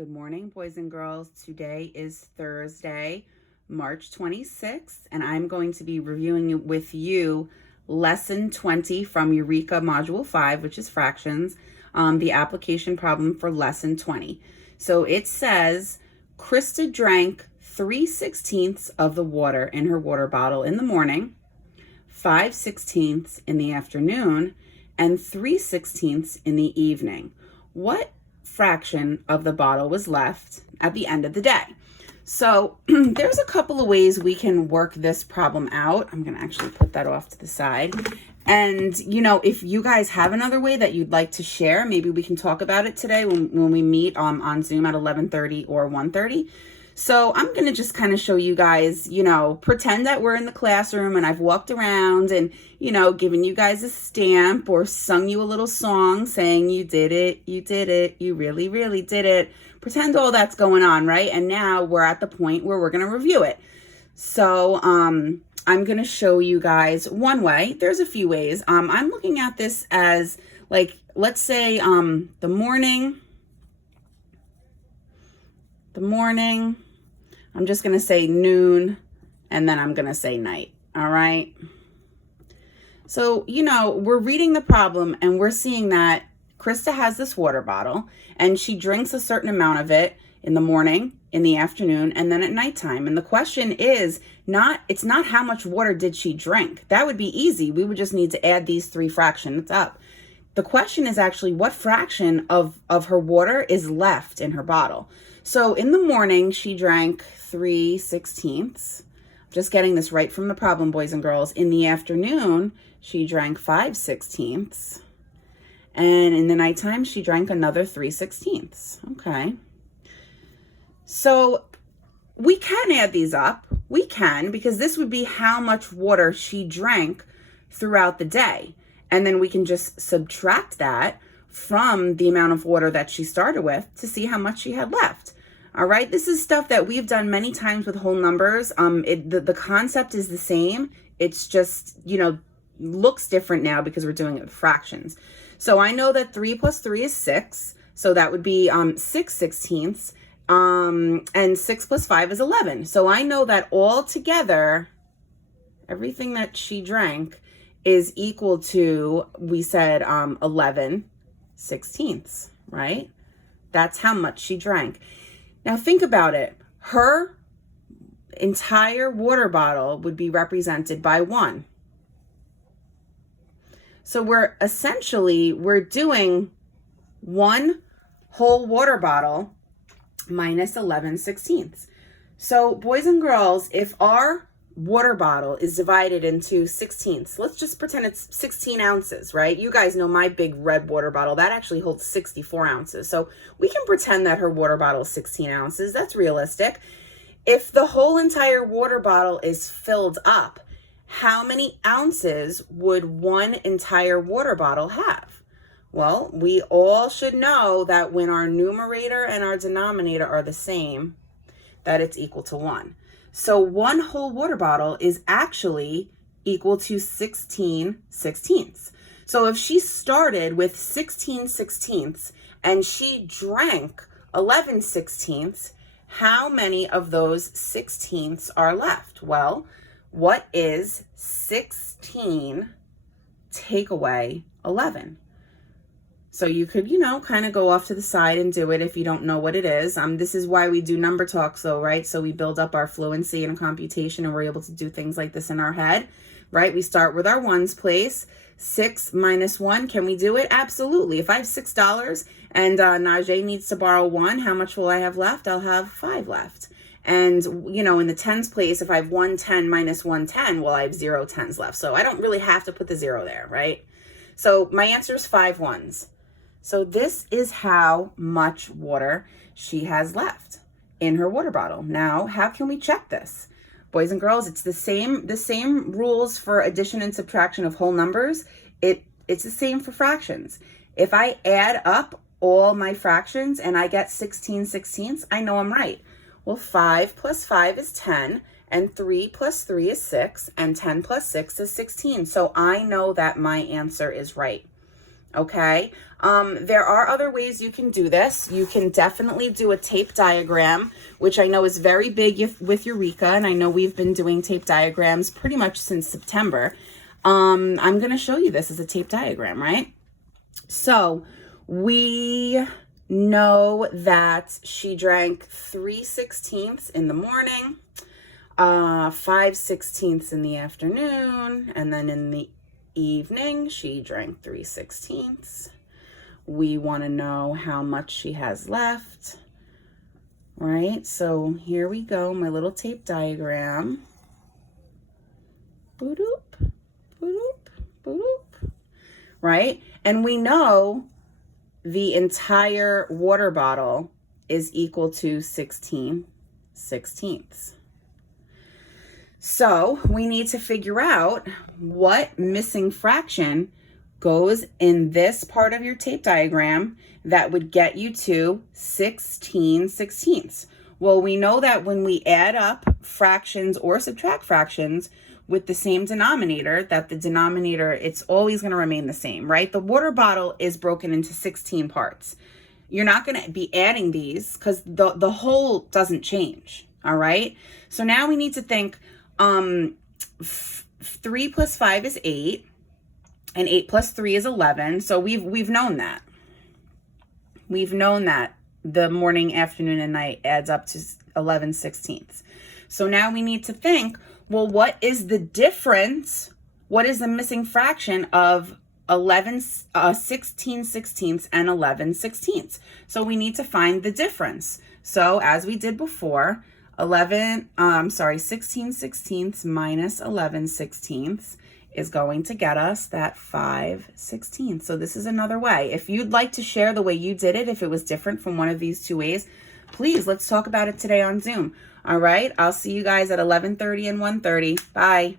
Good morning, boys and girls. Today is Thursday, March 26th, and I'm going to be reviewing with you Lesson 20 from Eureka Module 5, which is fractions, the application problem for Lesson 20. So it says, Krista drank 3/16 of the water in her water bottle in the morning, 5/16 in the afternoon, and 3/16 in the evening. What fraction of the bottle was left at the end of the day? So there's a couple of ways we can work this problem out. I'm going to actually put that off to the side. And, if you guys have another way that you'd like to share, maybe we can talk about it today when we meet on Zoom at 11:30 or 1:30. So I'm going to just kind of show you guys, pretend that we're in the classroom and I've walked around and, given you guys a stamp or sung you a little song saying you did it, you really, really did it. Pretend all that's going on, right? And now we're at the point where we're going to review it. So I'm going to show you guys one way. There's a few ways. I'm looking at this as let's say the morning, I'm just going to say noon, and then I'm going to say night. All right. So, we're reading the problem and we're seeing that Krista has this water bottle and she drinks a certain amount of it in the morning, in the afternoon, and then at nighttime. And the question is it's not how much water did she drink. That would be easy. We would just need to add these three fractions up. The question is actually what fraction of her water is left in her bottle. So in the morning, she drank 3/16. Just getting this right from the problem, boys and girls. In the afternoon, she drank 5/16. And in the nighttime, she drank another 3/16. Okay. So we can add these up. We can, because this would be how much water she drank throughout the day. And then we can just subtract that from the amount of water that she started with to see how much she had left. All right. This is stuff that we've done many times with whole numbers. The concept is the same. It's just, looks different now because we're doing it with fractions. So I know that 3 plus 3 is 6. So that would be 6/16. And 6 plus 5 is 11. So I know that all together, everything that she drank is equal to, we said 11/16, right? That's how much she drank. Now think about it. Her entire water bottle would be represented by 1. So we're doing 1 whole water bottle minus 11/16. So boys and girls, if our water bottle is divided into 16ths, let's just pretend it's 16 ounces, right? You guys know my big red water bottle, that actually holds 64 ounces. So we can pretend that her water bottle is 16 ounces. That's realistic. If the whole entire water bottle is filled up, how many ounces would one entire water bottle have? Well, we all should know that when our numerator and our denominator are the same, that it's equal to 1. So 1 whole water bottle is actually equal to 16/16. So if she started with 16/16 and she drank 11/16, how many of those 16ths are left? Well, what is 16 take away 11? So you could, kind of go off to the side and do it if you don't know what it is. This is why we do number talks though, right? So we build up our fluency in computation and we're able to do things like this in our head, right? We start with our ones place. 6 minus 1, can we do it? Absolutely. If I have $6 and Najee needs to borrow 1, how much will I have left? I'll have 5 left. And, in the tens place, if I have 110 minus 110, well, I have 0 tens left. So I don't really have to put the 0 there, right? So my answer is 5 ones. So this is how much water she has left in her water bottle. Now, how can we check this? Boys and girls, it's the same rules for addition and subtraction of whole numbers. It's the same for fractions. If I add up all my fractions and I get 16/16, I know I'm right. Well, 5 plus 5 is 10, and 3 plus 3 is 6, and 10 plus 6 is 16. So I know that my answer is right. Okay. There are other ways you can do this. You can definitely do a tape diagram, which I know is very big with Eureka, and I know we've been doing tape diagrams pretty much since September. I'm going to show you this as a tape diagram, right? So we know that she drank 3/16 in the morning, 5/16 in the afternoon, and then in the evening she drank 3/16. We want to know how much she has left, right? So here we go, my little tape diagram. Boop, boop, boop, right? And we know the entire water bottle is equal to 16/16. So we need to figure out what missing fraction goes in this part of your tape diagram that would get you to 16/16. Well, we know that when we add up fractions or subtract fractions with the same denominator, that the denominator, it's always going to remain the same, right? The water bottle is broken into 16 parts. You're not going to be adding these because the whole doesn't change, all right? So now we need to think 3 plus 5 is 8, and 8 plus 3 is 11. So we've known that. We've known that the morning, afternoon, and night adds up to 11/16. So now we need to think, well, what is the difference? What is the missing fraction of 16/16 and 11/16? So we need to find the difference. So as we did before, 16/16 minus 11/16 is going to get us that 5/16. So this is another way. If you'd like to share the way you did it, if it was different from one of these two ways, please, let's talk about it today on Zoom. All right, I'll see you guys at 11:30 and 1:30. Bye.